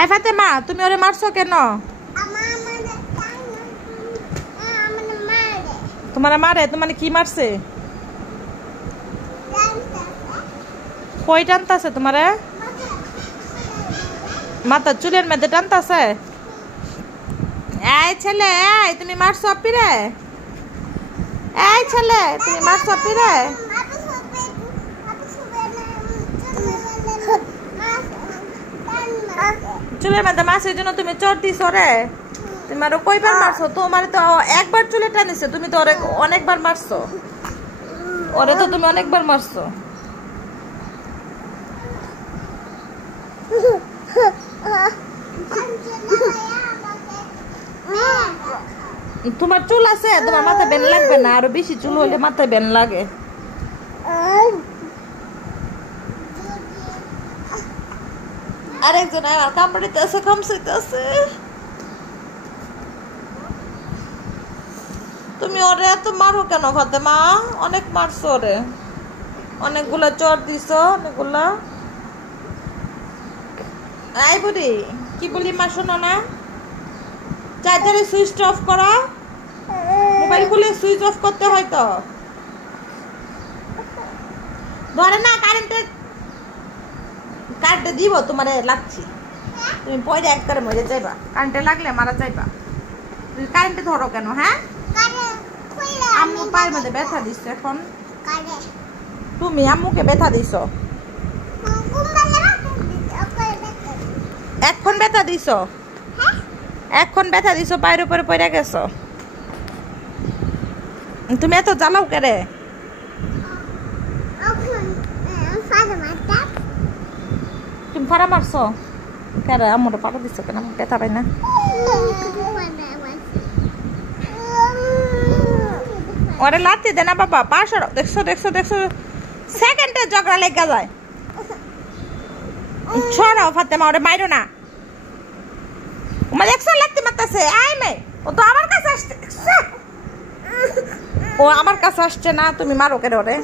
এই ফাতেমা, তুমি ওরে মারছো কেন? তোমার মারে? তোমার কি মারছে? কই টানতাছে তোমারে? মাথা চুলের মধ্যে টানতাছে? এই ছেলে, এই তুমি মারছো আপিরে? এই ছেলে, তুমি মারছো আপিরে? চুলের মধ্যে মাছের জন্য তুমি চোর দিছো রে? তুমি আরো কয়বার মারছো? তোমার তো একবার চুলে টানিছে, তুমি তো অনেকবার মারছো। ওরে তো তুমি অনেকবার মারছো। তোমার চুল আছে, তোমার মাথায় বেন লাগবে না। আরো বেশি চুল হলে মাথায় বেন লাগে। আরেকজন আমার কামড়াইতেছে, খামসাইতেছে। তুমি ওরে এত মারো কেন ফাতেমা? অনেক মারছো ওরে, অনেকগুলা চর দিছো, অনেকগুলা। আই বুড়ি, কি বলি মা শোনো না? চার্জারে সুইচ অফ করা, মোবাইল খুলে সুইচ অফ করতে হয় তো। ধরে না কারেন্টে দিব তোমারে লাগছি। তুমি পয়রা একটারে মরে যাইবা, কারেন্টে লাগলে মারা যাইবা। তুমি কারেন্টে ধরো কেন? হ্যাঁ, আম্মু পায়ের মধ্যে ব্যথা দিচ্ছে এখন। তুমি আম্মুকে ব্যথা দিছো? এখন ব্যথা দিছো? এখন ব্যথা দিছো? পায়ের উপরে পড়ে গেছো? তুমি এত জ্বালাও কেরে? তুমি ফাড়া মারছো কেরে? আম্মুরে পাড়া দিছো কেন? ব্যথা পাই না? ওরে লাথি দে না বাবা, পা সরাও। দেখছো দেখছো দেখছো, সেকেন্ডে ঝগড়া লেগে যায়। ছড়াও ফাতেমা, ওরে মাইরো না। দেখছো লাথি মারতেছে? আই মেয়ে, ও তো আমার কাছে আসছে। ও আমার কাছে আসছে না, তুমি মারো কেন ওরে?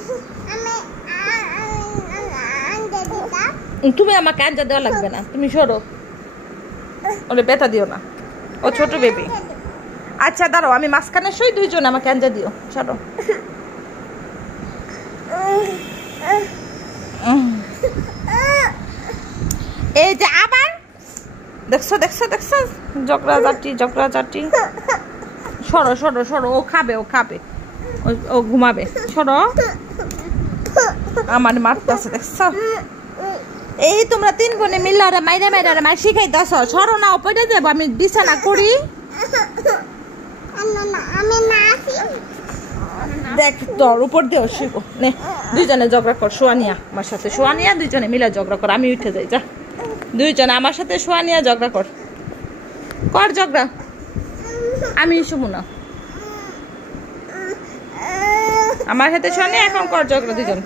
তুমি আমাকে আঞ্জা দেওয়া লাগবে না, তুমি সরো। ওরে ব্যথা দিও না, ও ছোট বেবি। আচ্ছা দাঁড়াও, আমি মাঝখানে শুই, দুইজন আমাকে আঞ্জা দিও। সরো। এই যে আবার দেখছো দেখছো দেখছো, ঝগড়াঝাটি। সরো সরো সরো, ও খাবে, ও খাবে, ও ঘুমাবে। সরো, আমার মারতেছে দেখছো? এই তোমরা তিন বোনে মিলে ওরা মাইরা মার শিখাইতেছ। সরো না, ওপরে যাবো, আমি বিছানা করি। দেখ তোর উপর দিও, শিখো নে। দুইজনে ঝগড়া কর, শোয়া নিয়া আমার সাথে, শোয়া নিয়া দুইজনে মিলে ঝগড়া কর। আমি উঠে যাই, যা। দুইজনে আমার সাথে শোয়া নিয়া ঝগড়া কর ঝগড়া। আমি শুবো না, আমার সাথে শোয়া নিয়া এখন কর ঝগড়া দুইজন।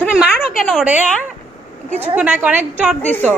তুমি মারো কেন ওরে? কিছুক্ষণ আগে অনেক চট দিছো।